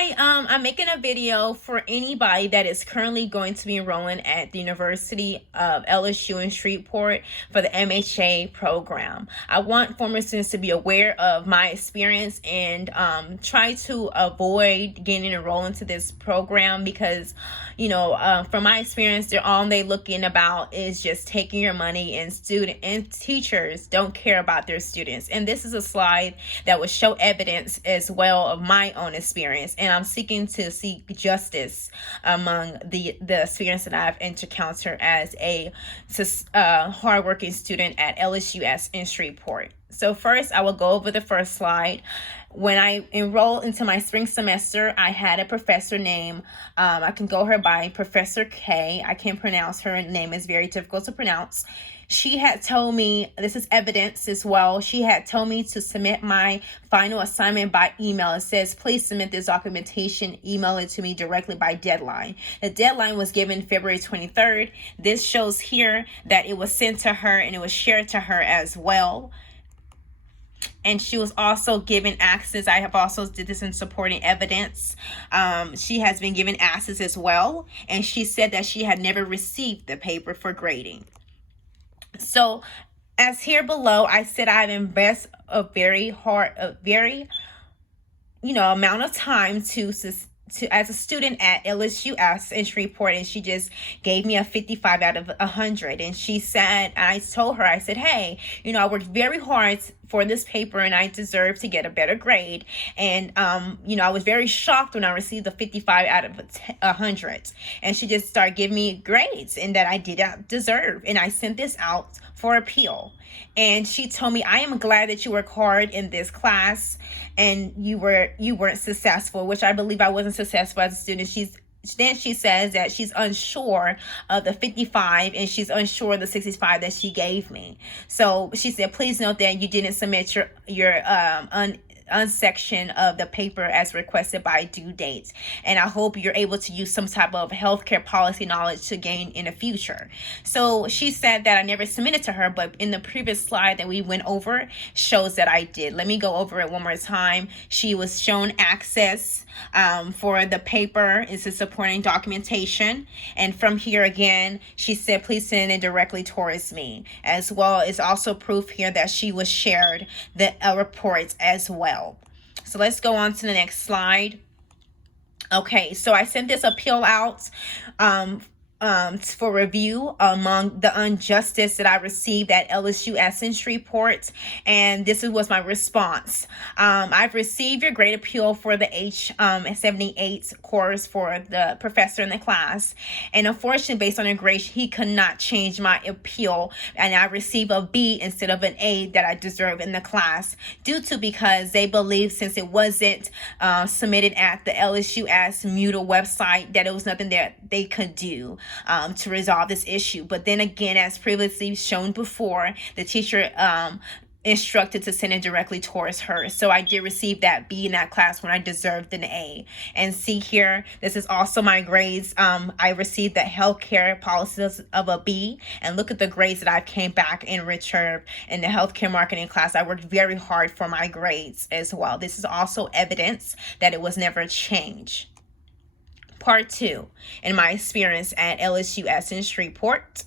Hi, I'm making a video for anybody that is currently going to be enrolling at the University of LSU in Shreveport for the MHA program. I want former students to be aware of my experience and try to avoid getting enrolled into this program because, from my experience, all they looking about is just taking your money, and student and teachers don't care about their students. And this is a slide that would show evidence as well of my own experience, and I'm seeking to seek justice among the experience that I've encountered as a hardworking student at LSUS in Shreveport. So first, I will go over the first slide. When I enrolled into my spring semester, I had a professor named, I can go her by Professor K. I can't pronounce her name, it's very difficult to pronounce. She had told me, this is evidence as well, she had told me to submit my final assignment by email. It says, please submit this documentation, email it to me directly by deadline. The deadline was given February 23rd. This shows here that it was sent to her and it was shared to her as well. And she was also given access. I have also did this in supporting evidence. She has been given access as well. And she said that she had never received the paper for grading. So as here below, I said I've invested a very amount of time to as a student at LSUS in Shreveport, and she just gave me a 55 out of 100. And she said, I told her, I said, hey, I worked very hard for this paper and I deserve to get a better grade. And, I was very shocked when I received a 55 out of 100. And she just started giving me grades and that I did not deserve. And I sent this out for appeal. And she told me, I am glad that you worked hard in this class and you weren't successful, which I believe I wasn't successful as a student. Then she says that she's unsure of the 55 and she's unsure of the 65 that she gave me. So she said, please note that you didn't submit your unsection of the paper as requested by due date. And I hope you're able to use some type of healthcare policy knowledge to gain in the future. So she said that I never submitted to her, but in the previous slide that we went over shows that I did. Let me go over it one more time. She was shown access for the paper. It's a supporting documentation. And from here again, she said, please send it directly towards me. As well as also proof here that she was shared the reports as well. So let's go on to the next slide. Okay, so I sent this appeal out for review among the injustice that I received at LSUS in Shreveport, and this was my response. I've received your grade appeal for the H78 course for the professor in the class, and unfortunately, based on your grade, he could not change my appeal, and I received a B instead of an A that I deserve in the class, because they believe since it wasn't submitted at the LSUS MHA website that it was nothing that they could do to resolve this issue. But then again, as previously shown before, the teacher instructed to send it directly towards her. So I did receive that B in that class when I deserved an A. And see here, this is also my grades. I received the healthcare policies of a B, and look at the grades that I came back in return in the healthcare marketing class. I worked very hard for my grades as well. This is also evidence that it was never changed. Part 2, in my experience at LSUS in Shreveport.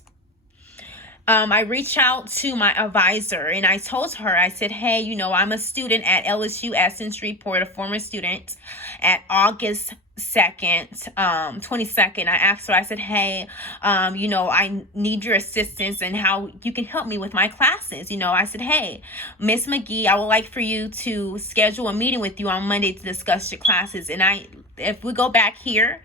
I reached out to my advisor and I told her, I said, hey, I'm a student at LSUS in Shreveport, a former student. At August 2nd, 22nd, I asked her, I said, hey, I need your assistance and how you can help me with my classes. I said, hey, Miss McGee, I would like for you to schedule a meeting with you on Monday to discuss your classes. And if we go back here,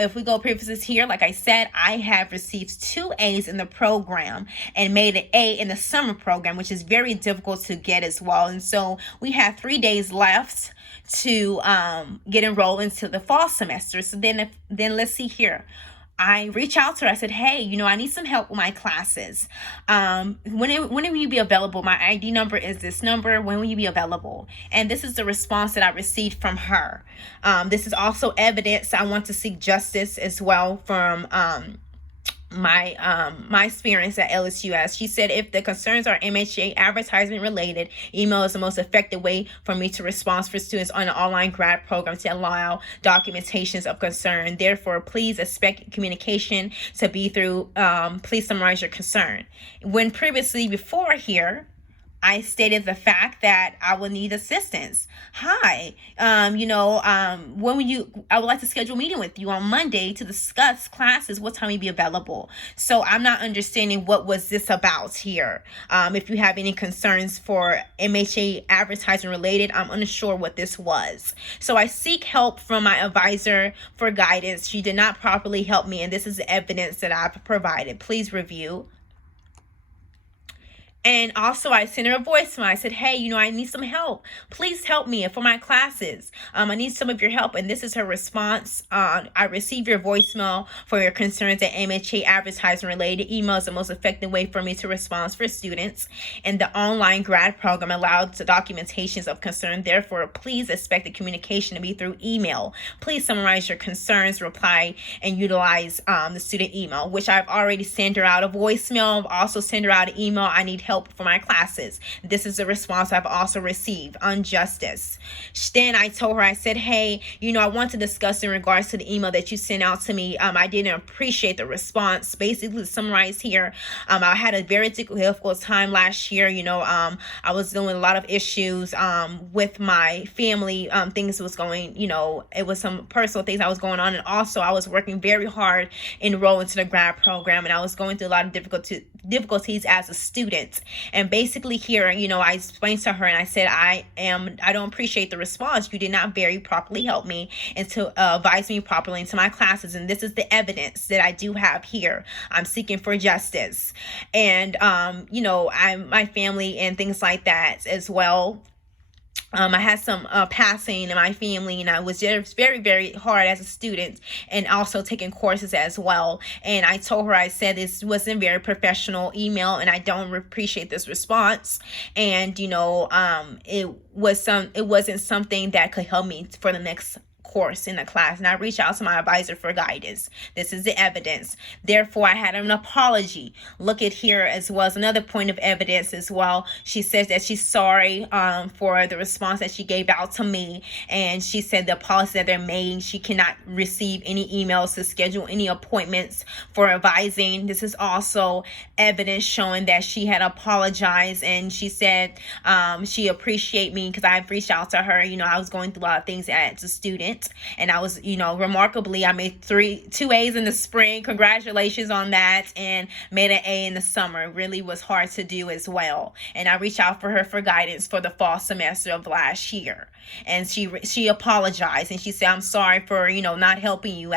if we go prefaces here, like I said, I have received 2 A's in the program and made an A in the summer program, which is very difficult to get as well. And so we have 3 days left to get enrolled into the fall semester. So then let's see here. I reached out to her. I said, hey, I need some help with my classes. When will you be available? My ID number is this number. When will you be available? And this is the response that I received from her. This is also evidence. I want to seek justice as well from my experience at LSUS. She said, if the concerns are MHA advertisement related, email is the most effective way for me to respond for students on an online grad program to allow documentations of concern. Therefore, please expect communication to be through, please summarize your concern. When previously before here, I stated the fact that I will need assistance. Hi, when would I would like to schedule a meeting with you on Monday to discuss classes. What time will you be available? So I'm not understanding what was this about here. If you have any concerns for MHA advertising related, I'm unsure what this was. So I seek help from my advisor for guidance. She did not properly help me, and this is the evidence that I've provided. Please review. And also, I sent her a voicemail. I said, hey, I need some help. Please help me for my classes. I need some of your help. And this is her response. I received your voicemail for your concerns at MHA advertising related. Email is the most effective way for me to respond for students. And the online grad program allowed the documentations of concern. Therefore, please expect the communication to be through email. Please summarize your concerns, reply, and utilize the student email, which I've already sent her out a voicemail. I've also sent her out an email. I need help for my classes. This is the response I've also received on justice. Then I told her, I said, hey, I want to discuss in regards to the email that you sent out to me. I didn't appreciate the response. Basically, to summarize here, I had a very difficult time last year. I was dealing with a lot of issues with my family. Things was going, it was some personal things that was going on. And also, I was working very hard enroll into the grad program, and I was going through a lot of difficulties as a student. And basically here, I explained to her and I said, I don't appreciate the response. You did not very properly help me and to advise me properly into my classes. And this is the evidence that I do have here. I'm seeking for justice. And, my family and things like that as well. I had some passing in my family, and I was just very, very hard as a student and also taking courses as well. And I told her, I said, this wasn't very professional email and I don't appreciate this response. And, it wasn't something that could help me for the next course in the class, and I reached out to my advisor for guidance. This is the evidence. Therefore, I had an apology. Look at here as well as another point of evidence as well. She says that she's sorry for the response that she gave out to me, and she said the policy that they're made, she cannot receive any emails to schedule any appointments for advising. This is also evidence showing that she had apologized, and she said she appreciated me because I've reached out to her. I was going through a lot of things as a student. And I was, remarkably, I made 2 A's in the spring. Congratulations on that. And made an A in the summer. It really was hard to do as well. And I reached out for her for guidance for the fall semester of last year. And she apologized and she said, I'm sorry for, not helping you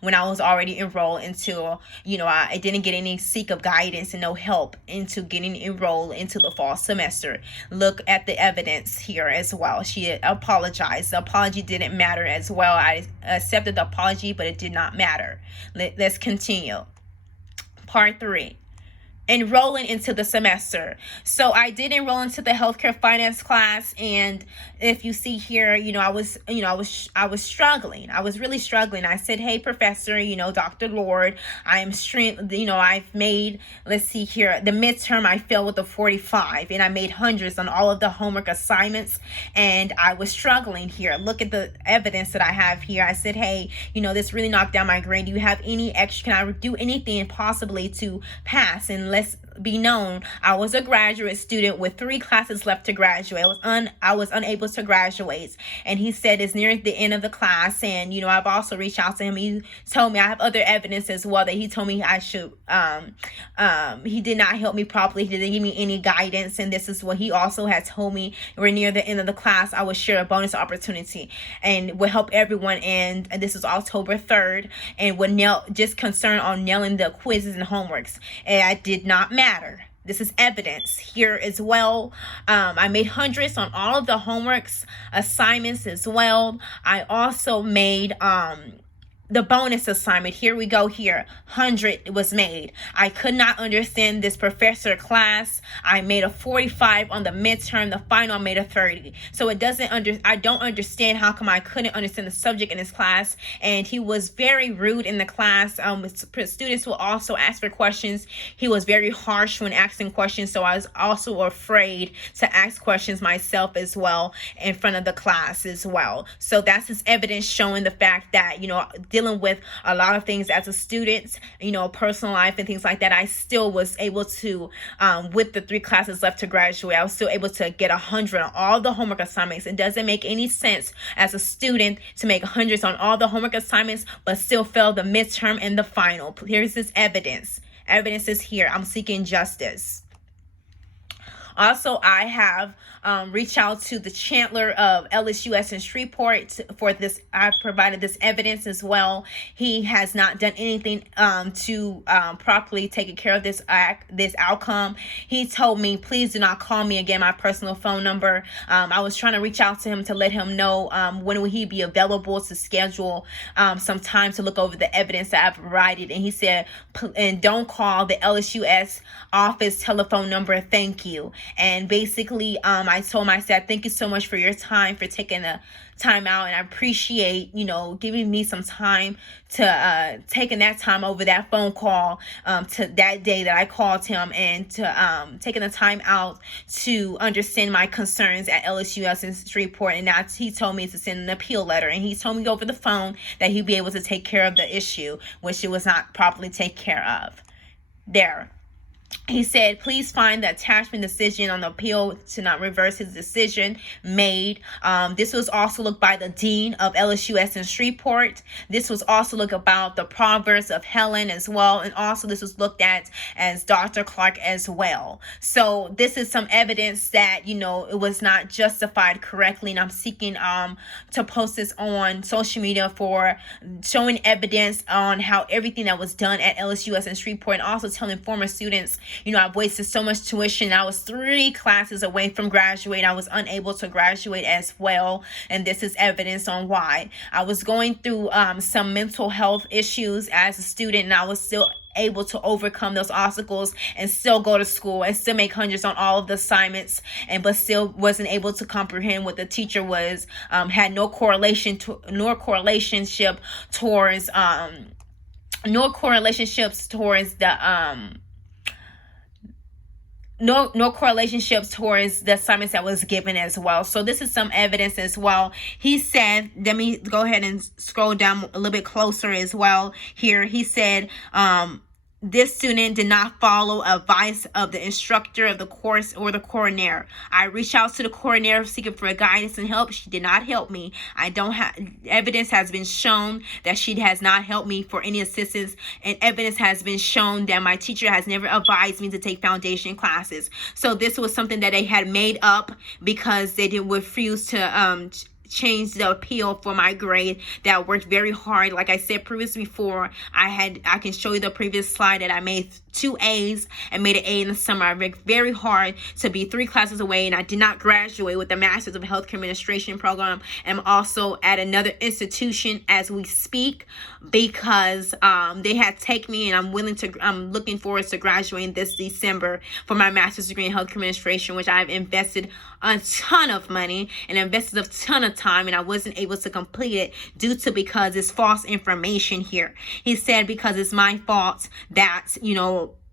when I was already enrolled into, I didn't get any seek of guidance and no help into getting enrolled into the fall semester. Look at the evidence here as well. She apologized. The apology didn't matter as well. I accepted the apology, but it did not matter. Let's continue. Part 3. Enrolling into the semester. So I did enroll into the healthcare finance class, and if you see here, I was struggling. I was really struggling. I said, hey, professor, Dr. Lord, I am I've made, let's see here, the midterm I failed with a 45, and I made hundreds on all of the homework assignments, and I was struggling here. Look at the evidence that I have here. I said, hey, this really knocked down my grade. Do you have any extra? Can I do anything possibly to pass? And let's be known, I was a graduate student with 3 classes left to graduate. I was unable to graduate, and he said it's near the end of the class. And I've also reached out to him. He told me I have other evidence as well that he told me I should. He did not help me properly. He didn't give me any guidance, and this is what he also had told me. We're near the end of the class. I would share a bonus opportunity and would help everyone. And this is October 3rd, and would just concern on nailing the quizzes and homeworks. And it did not matter. This is evidence here as well. I made hundreds on all of the homeworks, assignments as well. I also made the bonus assignment, here we go, here 100 was made. I could not understand this professor class. I made a 45 on the midterm. The final I made a 30. So I don't understand how come I couldn't understand the subject in this class. And he was very rude in the class. Students will also ask for questions. He was very harsh when asking questions, so I was also afraid to ask questions myself as well in front of the class as well. So that's his evidence showing the fact that, dealing with a lot of things as a student, personal life and things like that, I still was able to, with the 3 classes left to graduate, I was still able to get 100 on all the homework assignments. It doesn't make any sense as a student to make 100s on all the homework assignments, but still fail the midterm and the final. Here's this evidence. Evidence is here. I'm seeking justice. Also, I have reached out to the chancellor of LSUS in Shreveport for this. I've provided this evidence as well. He has not done anything to properly take care of this outcome. He told me, please do not call me again, my personal phone number. I was trying to reach out to him to let him know when will he be available to schedule some time to look over the evidence that I've provided. And he said, and don't call the LSUS office telephone number. Thank you. And basically, I told him, I said, thank you so much for your time, for taking the time out. And I appreciate, giving me some time to taking that time over that phone call to that day that I called him, and to taking the time out to understand my concerns at LSUS in Shreveport. And now he told me to send an appeal letter. And he told me over the phone that he'd be able to take care of the issue, which it was not properly taken care of. There. He said, please find the attachment decision on the appeal to not reverse his decision made. This was also looked by the dean of LSUS in Shreveport. This was also looked about the Proverbs of Helen as well. And also this was looked at as Dr. Clark as well. So this is some evidence that, it was not justified correctly. And I'm seeking to post this on social media for showing evidence on how everything that was done at LSUS in Shreveport, and also telling former students, I've wasted so much tuition. I was 3 classes away from graduating. I was unable to graduate as well. And this is evidence on why. I was going through some mental health issues as a student, and I was still able to overcome those obstacles and still go to school and still make 100s on all of the assignments, but still wasn't able to comprehend what the teacher was, had no correlation towards no correlationships towards the assignments that was given as well. So this is some evidence as well. He said, let me go ahead and scroll down a little bit closer as well. Here he said, this student did not follow advice of the instructor of the course or the coroner. I reached out to the coroner seeking for guidance and help. She did not help me. Evidence has been shown that she has not helped me for any assistance, and evidence has been shown that my teacher has never advised me to take foundation classes. So this was something that they had made up because they didn't refuse to change the appeal for my grade. That I worked very hard. Like I said previously before, I can show you the previous slide that I made 2 A's and made an A in the summer. I worked very hard to be 3 classes away, and I did not graduate with the Master's of Healthcare Administration program. I'm also at another institution as we speak because they had taken me, and I'm looking forward to graduating this December for my master's degree in healthcare administration, which I've invested a ton of money and invested a ton of time, and I wasn't able to complete it because it's false information here. He said because it's my fault that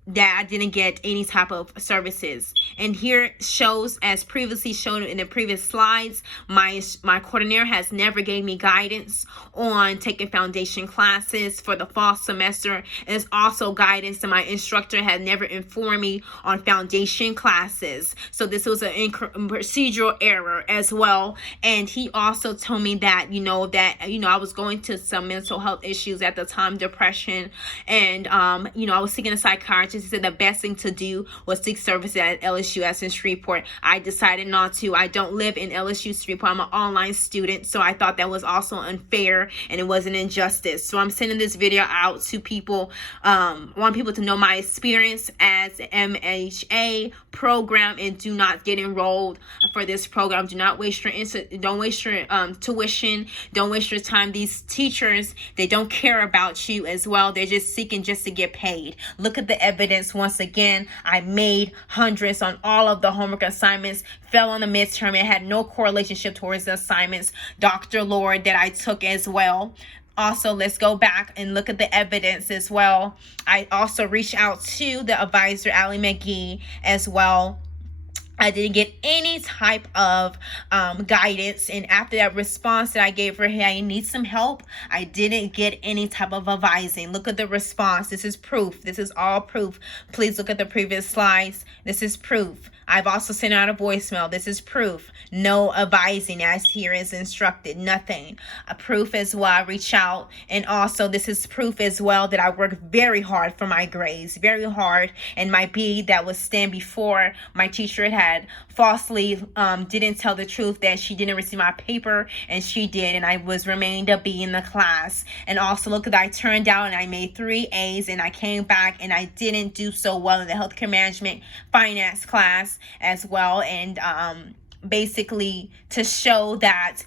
that I didn't get any type of services. And here shows, as previously shown in the previous slides, my coordinator has never gave me guidance on taking foundation classes for the fall semester. And it's also guidance that my instructor had never informed me on foundation classes. So this was a procedural error as well. And he also told me that, I was going to some mental health issues at the time, depression. And, I was seeking a psychiatrist just said the best thing to do was seek services at LSUS in Shreveport. I decided not to. I don't live in LSU Shreveport. I'm an online student, so I thought that was also unfair and it was an injustice. So I'm sending this video out to people, want people to know my experience as an MHA program, and do not get enrolled for this program. Do not waste your don't waste your tuition. Don't waste your time. These teachers, they don't care about you as well. They're just seeking just to get paid. Look at the evidence once again. I made hundreds on all of the homework assignments, fell on the midterm. It had no correlation towards the assignments, Dr. Lord, that I took as well. Also, let's go back and look at the evidence as well. I also reached out to the advisor, Allie McGee, as well. I didn't get any type of guidance, and after that response that I gave her, hey, I need some help, I didn't get any type of advising. Look at the response. This is proof. This is all proof. Please look at the previous slides. This is proof. I've also sent out a voicemail. This is proof. No advising as here is instructed. Nothing. A proof as well. I reach out. And also this is proof as well that I worked very hard for my grades. Very hard. And my B that was stand before my teacher had falsely didn't tell the truth that she didn't receive my paper, and she did, and I was remained a B in the class. And also look at, I turned out and I made 3 A's, and I came back and I didn't do so well in the healthcare management finance class as well. And basically to show that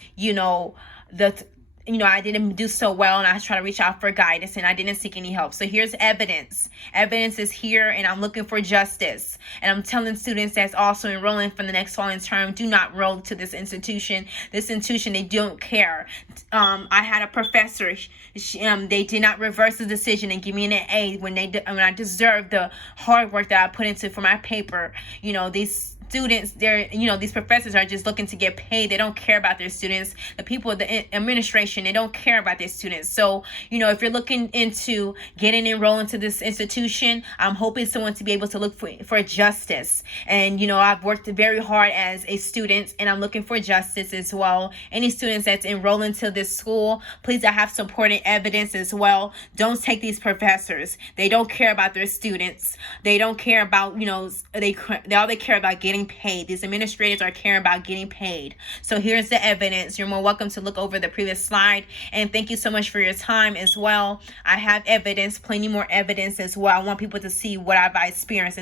I didn't do so well, and I try to reach out for guidance, and I didn't seek any help. So here's evidence. Evidence is here, and I'm looking for justice. And I'm telling students that's also enrolling for the next following term, do not enroll to this institution. This institution, they don't care. I had a professor. They did not reverse the decision and give me an A when I deserved the hard work that I put into for my paper. These students, these professors are just looking to get paid. They don't care about their students. The people, the administration, they don't care about their students. So, if you're looking into getting enrolled into this institution, I'm hoping someone to be able to look for justice. And, I've worked very hard as a student, and I'm looking for justice as well. Any students that's enrolling to this school, please, I have supporting evidence as well. Don't take these professors. They don't care about their students. They don't care about, all they care about getting paid. These administrators are caring about getting paid. So here's the evidence. You're more welcome to look over the previous slide, and thank you so much for your time as well. I have evidence, plenty more evidence as well. I want people to see what I've experienced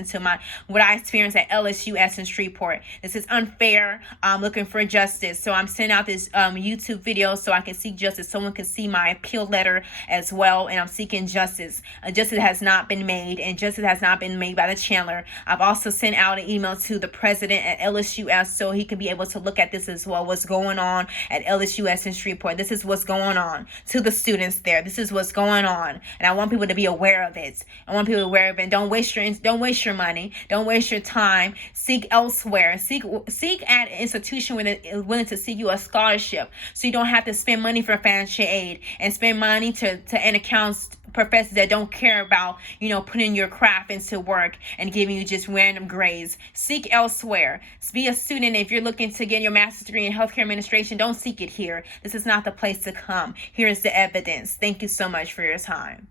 what I experienced at LSUS in Shreveport. This is unfair. I'm looking for justice. So I'm sending out this YouTube video so I can seek justice. Someone can see my appeal letter as well, and I'm seeking justice. Justice has not been made, and justice has not been made by the Chandler. I've also sent out an email to the president at LSUS so he can be able to look at this as well, what's going on at LSUS in Shreveport. This is what's going on to the students there. This is what's going on, and I want people to be aware of it. I want people to be aware of it. Don't waste your money. Don't waste your time. Seek elsewhere. Seek at an institution where they're willing to seek you a scholarship, so you don't have to spend money for financial aid and spend money to an accounts professors that don't care about, putting your craft into work and giving you just random grades. Seek elsewhere. Be a student. If you're looking to get your master's degree in healthcare administration, don't seek it here. This is not the place to come. Here is the evidence. Thank you so much for your time.